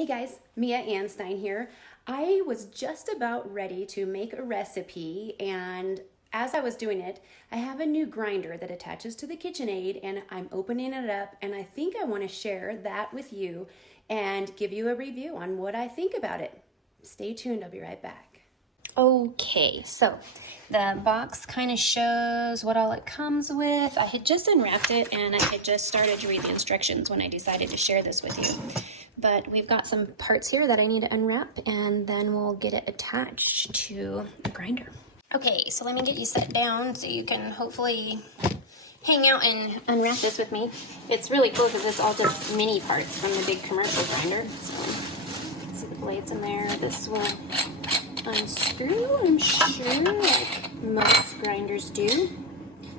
Hey guys, Mia Anstine here. I was just about ready to make a recipe, and as I was doing it, I have a new grinder that attaches to the KitchenAid, and I'm opening it up, and I think I want to share that with you and give you a review on what I think about it. Stay tuned, I'll be right back. Okay, so the box kind of shows what all it comes with. I had just unwrapped it and I had just started to read the instructions when I decided to share this with you. But we've got some parts here that I need to unwrap, and then we'll get it attached to the grinder. Okay, so let me get you set down so you can hopefully hang out and unwrap this with me. It's really cool because it's all just mini parts from the big commercial grinder. So see the blades in there. This will unscrew, I'm sure, like most grinders do.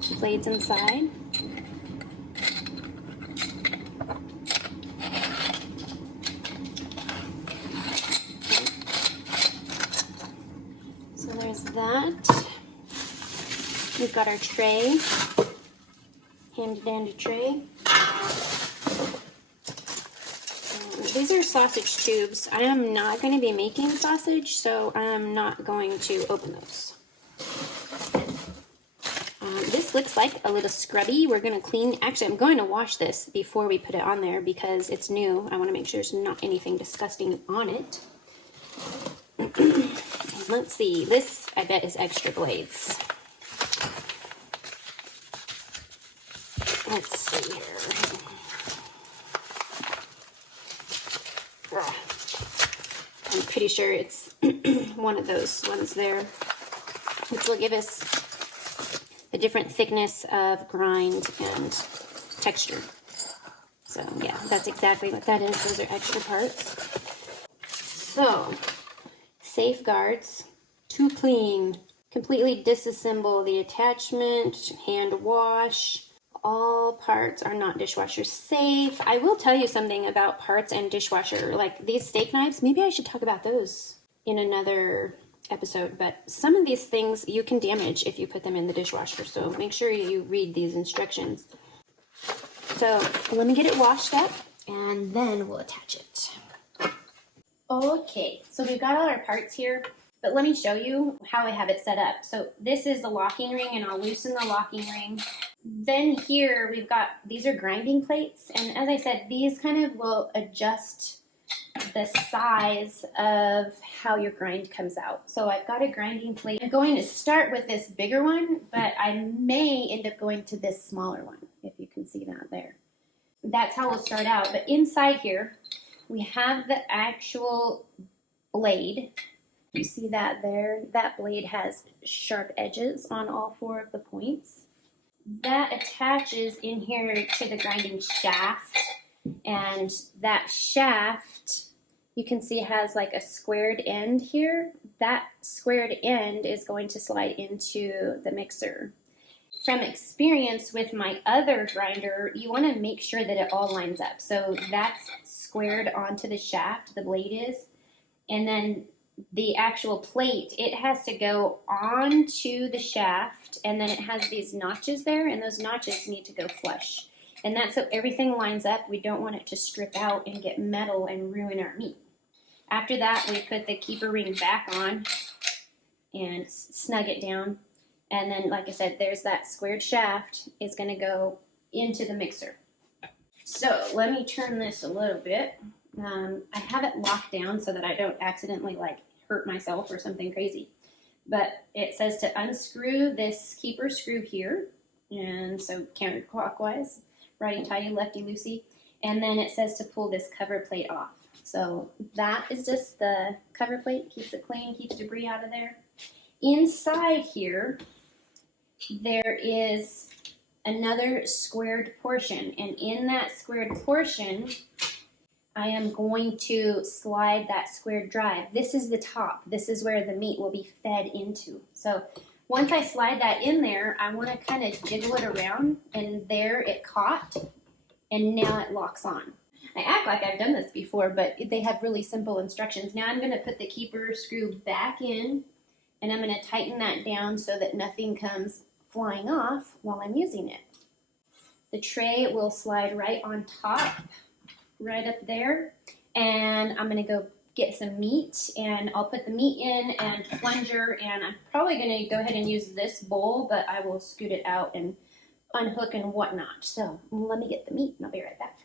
The blades inside. So there's that. We've got our tray, handy dandy tray. These are sausage tubes. I am not going to be making sausage, so I'm not going to open those. This looks like a little scrubby. We're going to clean. Actually, I'm going to wash this before we put it on there because it's new. I want to make sure there's not anything disgusting on it. Let's see. This, I bet, is extra blades. Let's see here. I'm pretty sure it's one of those ones there, which will give us a different thickness of grind and texture. So yeah, that's exactly what that is. Those are extra parts. So, safeguards to clean. Completely disassemble the attachment, hand wash. All parts are not dishwasher safe. I will tell you something about parts and dishwasher. Like these steak knives, maybe I should talk about those in another episode, but some of these things you can damage if you put them in the dishwasher, so make sure you read these instructions. So let me get it washed up and then we'll attach it. Okay, so we've got all our parts here, but let me show you how I have it set up. So this is the locking ring, and I'll loosen the locking ring. Then here we've got, these are grinding plates, and as I said, these kind of will adjust the size of how your grind comes out. So I've got a grinding plate. I'm going to start with this bigger one, but I may end up going to this smaller one, if you can see that there. That's how we'll start out. But inside here, we have the actual blade. You see that there? That blade has sharp edges on all four of the points. That attaches in here to the grinding shaft, and that shaft, you can see, has like a squared end here. That squared end is going to slide into the mixer. From experience with my other grinder, you want to make sure that it all lines up. So that's squared onto the shaft, the blade is, and then the actual plate, it has to go onto the shaft, and then it has these notches there, and those notches need to go flush. And that's so everything lines up. We don't want it to strip out and get metal and ruin our meat. After that, we put the keeper ring back on and snug it down. And then, like I said, there's that squared shaft is going to go into the mixer. So let me turn this a little bit. I have it locked down so that I don't accidentally hurt myself or something crazy. But it says to unscrew this keeper screw here, and so counterclockwise, righty-tighty, lefty-loosey, and then it says to pull this cover plate off. So that is just the cover plate, keeps it clean, keeps debris out of there. Inside here, there is another squared portion, and in that squared portion, I am going to slide that squared drive. This is the top. This is where the meat will be fed into. So once I slide that in there, I want to kind of jiggle it around, and there it caught, and now it locks on. I act like I've done this before, but they have really simple instructions. Now I'm going to put the keeper screw back in, and I'm going to tighten that down so that nothing comes flying off while I'm using it. The tray will slide right on top, right up there, and I'm gonna go get some meat, and I'll put the meat in and plunger, and I'm probably gonna go ahead and use this bowl, but I will scoot it out and unhook and whatnot. So let me get the meat and I'll be right back.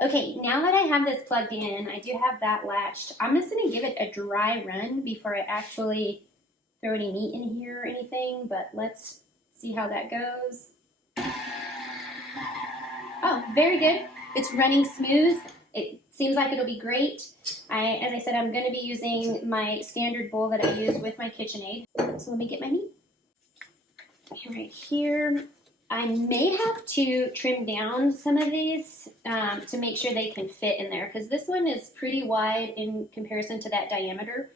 Okay, now that I have this plugged in, I do have that latched. I'm just gonna give it a dry run before I actually throw any meat in here or anything, but let's see how that goes. Oh, very good. It's running smooth. It seems like it'll be great. As I said, I'm gonna be using my standard bowl that I use with my KitchenAid. So let me get my meat. Right here. I may have to trim down some of these to make sure they can fit in there, because this one is pretty wide in comparison to that diameter.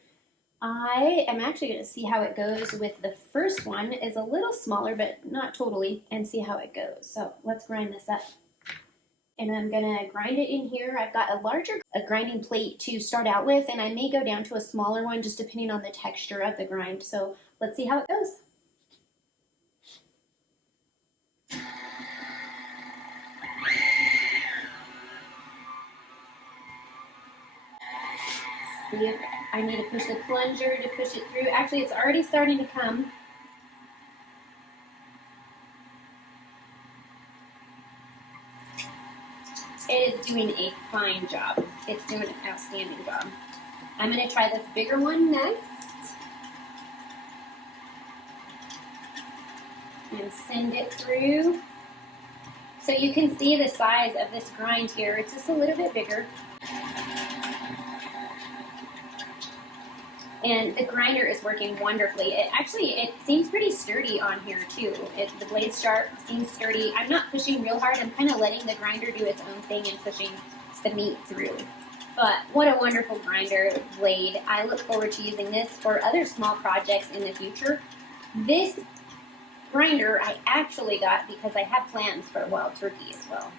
I am actually going to see how it goes with the first one. Is a little smaller, but not totally, and see how it goes. So let's grind this up. And I'm going to grind it in here. I've got a grinding plate to start out with, and I may go down to a smaller one just depending on the texture of the grind. So let's see how it goes. See if I need to push the plunger to push it through. Actually, it's already starting to come. It is doing a fine job. It's doing an outstanding job. I'm going to try this bigger one next. And send it through. So you can see the size of this grind here. It's just a little bit bigger. And the grinder is working wonderfully. It seems pretty sturdy on here too. The blade's sharp, seems sturdy. I'm not pushing real hard. I'm kind of letting the grinder do its own thing and pushing the meat through. But what a wonderful grinder blade. I look forward to using this for other small projects in the future. This grinder I actually got because I have plans for a wild turkey as well.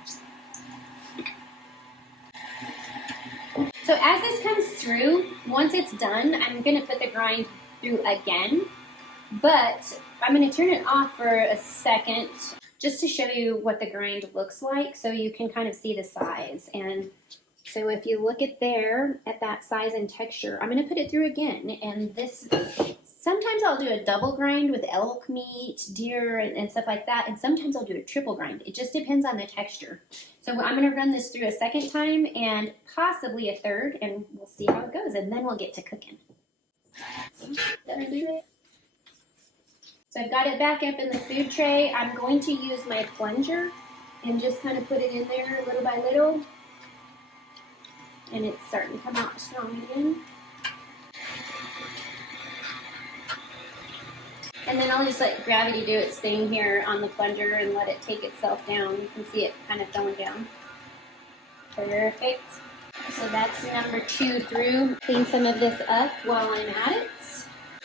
So as this comes through, once it's done, I'm going to put the grind through again, but I'm going to turn it off for a second just to show you what the grind looks like so you can kind of see the size. And so if you look at there, at that size and texture, I'm going to put it through again. And this, sometimes I'll do a double grind with elk meat, deer, and stuff like that. And sometimes I'll do a triple grind. It just depends on the texture. So I'm going to run this through a second time and possibly a third, and we'll see how it goes. And then we'll get to cooking. So I've got it back up in the food tray. I'm going to use my plunger and just kind of put it in there little by little. And it's starting to come out strong again. And then I'll just let gravity do its thing here on the plunger and let it take itself down. You can see it kind of going down. Perfect. So that's number 2 through. Clean some of this up while I'm at it.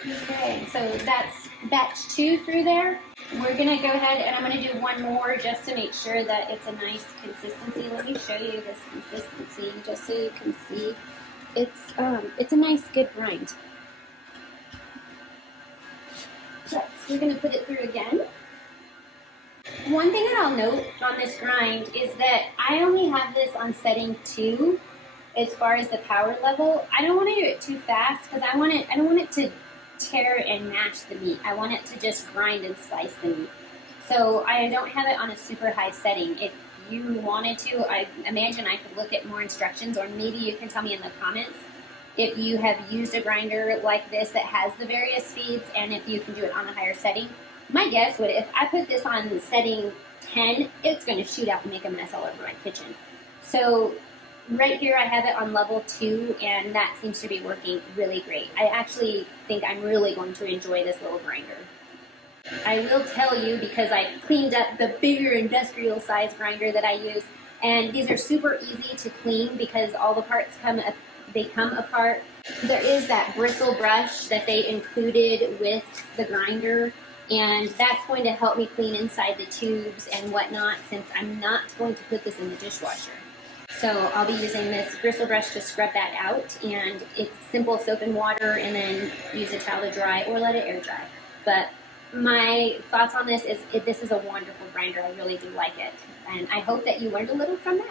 Okay, so that's batch 2 through there. We're gonna go ahead and I'm gonna do one more just to make sure that it's a nice consistency. Let me show you this consistency just so you can see. It's a nice good grind. So we're gonna put it through again. One thing that I'll note on this grind is that I only have this on setting 2 as far as the power level. I don't want to do it too fast because I don't want it to tear and mash the meat. I want it to just grind and slice the meat. So I don't have it on a super high setting. If you wanted to, I imagine I could look at more instructions, or maybe you can tell me in the comments if you have used a grinder like this that has the various speeds and if you can do it on a higher setting. My guess would, if I put this on setting 10, it's going to shoot out and make a mess all over my kitchen. So right here I have it on level 2, and that seems to be working really great. I actually think I'm really going to enjoy this little grinder. I will tell you, because I've cleaned up the bigger industrial size grinder that I use, and these are super easy to clean because all the parts come apart. There is that bristle brush that they included with the grinder, and that's going to help me clean inside the tubes and whatnot, since I'm not going to put this in the dishwasher. So I'll be using this bristle brush to scrub that out, and it's simple soap and water, and then use a towel to dry or let it air dry. But my thoughts on this is this is a wonderful grinder. I really do like it, and I hope that you learned a little from that.